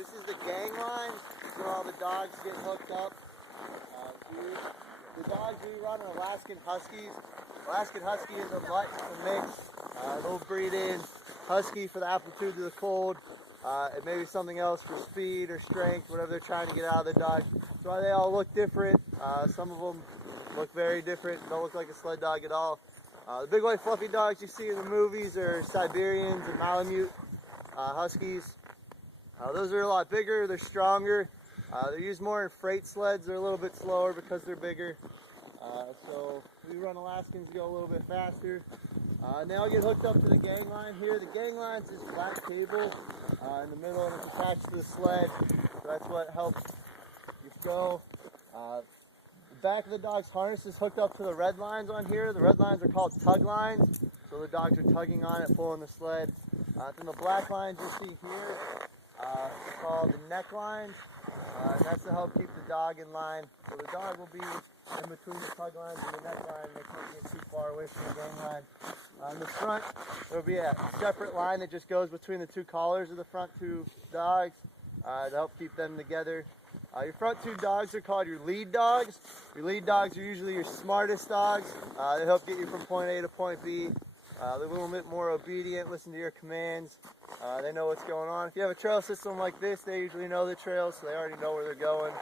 This is the gang line where all the dogs get hooked up. The dogs we run are Alaskan Huskies. Alaskan Husky is a mutt, a mix. They'll breed in Husky for the aptitude to the cold, and maybe something else for speed or strength, whatever they're trying to get out of their dog. That's why they all look different. Some of them look very different, don't look like a sled dog at all. The big white fluffy dogs you see in the movies are Siberians and Malamute Huskies. Those are a lot bigger, they're stronger. They're used more in freight sleds. They're a little bit slower because they're bigger. So we run Alaskans to go a little bit faster. Now I get hooked up to the gang line here. The gang line's this black cable in the middle, and it's attached to the sled. So that's what helps you go. The back of the dog's harness is hooked up to the red lines on here. The red lines are called tug lines. So the dogs are tugging on it, pulling the sled. Then the black lines you see here are called the neck lines. And that's to help keep the dog in line. So the dog will be in between the tug lines and the neck line. They can't get too far away from the gang line. On the front, there will be a separate line that just goes between the two collars of the front two dogs to help keep them together. Your front two dogs are called your lead dogs. Your lead dogs are usually your smartest dogs. They help get you from point A to point B. They're a little bit more obedient, listen to your commands. They know what's going on. If you have a trail system like this, they usually know the trails, so they already know where they're going.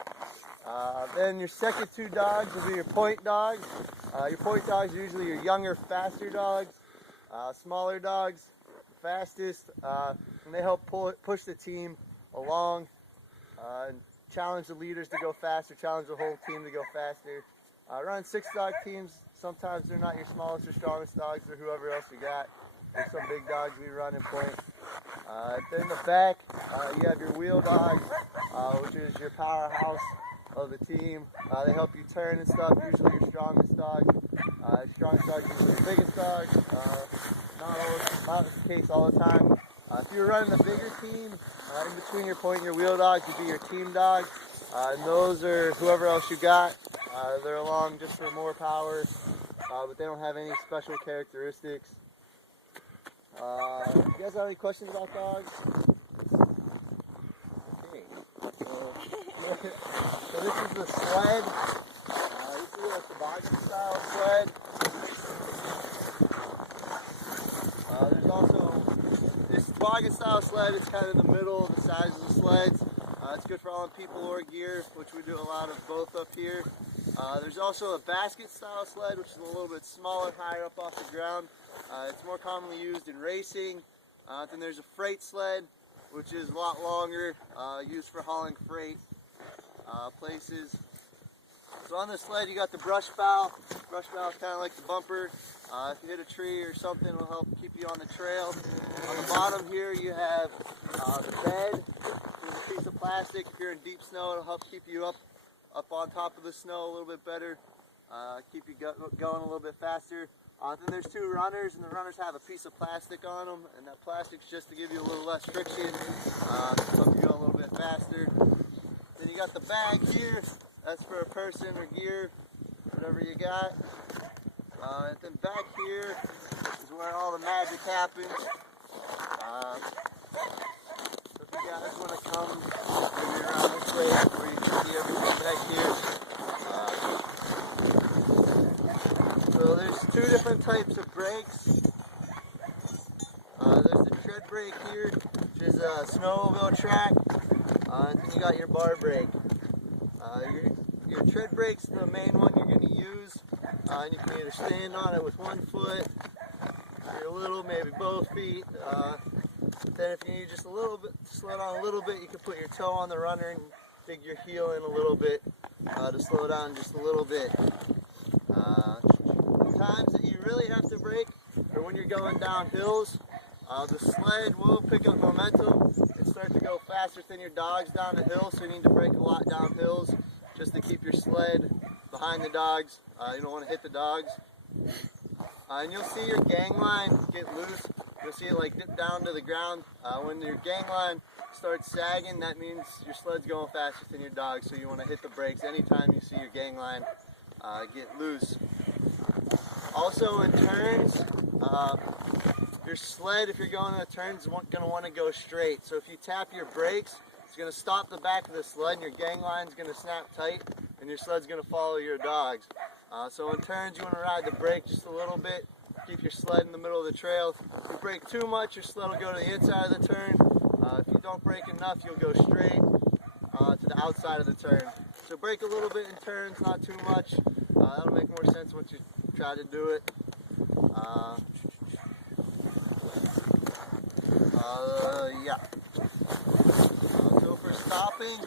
Then your second two dogs will be your point dogs. Your point dogs are usually your younger, faster dogs. Smaller dogs, the fastest, and they help push the team along and challenge the leaders to go faster, challenge the whole team to go faster. Run 6-dog teams. Sometimes they're not your smallest or strongest dogs, or whoever else you got. There's some big dogs we run in point. Then in the back, you have your wheel dogs, which is your powerhouse of the team. They help you turn and stuff, usually your strongest dogs. Strongest dogs are usually the biggest dogs. Not the case all the time. If you're running a bigger team, in between your point and your wheel dogs would be your team dogs. And those are whoever else you got. They're along just for more power, but they don't have any special characteristics. You guys have any questions about dogs? Okay. So this is the sled. This is a toboggan style sled. There's also this toboggan style sled. It's kind of in the middle of the size of the sleds. It's good for hauling people or gear, which we do a lot of both up here. There's also a basket style sled, which is a little bit smaller, higher up off the ground. It's more commonly used in racing. Then there's a freight sled, which is a lot longer, used for hauling freight places. So on this sled you got the brush bow. Brush bow is kind of like the bumper. If you hit a tree or something, it'll help keep you on the trail. On the bottom here you have the bed. There's a piece of plastic. If you're in deep snow, it'll help keep you up on top of the snow a little bit better, keep you going a little bit faster. Then there's two runners, and the runners have a piece of plastic on them, and that plastic's just to give you a little less friction, help you go a little bit faster. Then you got the bag here. That's for a person or gear, whatever you got. And then back here is where all the magic happens. So if you guys want to come maybe around this way where you can see everything back here. So there's two different types of brakes. There's the tread brake here, which is a snowmobile track. And then you got your bar brake. Your tread brake's the main one you're going to use. And you can either stand on it with one foot, or a little, maybe both feet. Then if you need just a little bit to slow down a little bit, you can put your toe on the runner and dig your heel in a little bit to slow down just a little bit. Times that you really have to brake are when you're going down hills. The sled will pick up momentum and start to go faster than your dogs down the hill, so you need to brake a lot down hills just to keep your sled behind the dogs. You don't want to hit the dogs. And you'll see your gang line get loose. You'll see it like dip down to the ground. When your gang line starts sagging, that means your sled's going faster than your dog, so you want to hit the brakes anytime you see your gang line get loose. Also in turns, your sled, if you're going in a turn, is going to want to go straight. So if you tap your brakes, It's going to stop the back of the sled, and your gang line's going to snap tight, and your sled's going to follow your dogs. So in turns, you want to ride the brake just a little bit. Keep your sled in the middle of the trail. If you brake too much, your sled will go to the inside of the turn. If you don't brake enough, you'll go straight to the outside of the turn. So brake a little bit in turns, not too much. That'll make more sense once you try to do it. Yeah. So for stopping,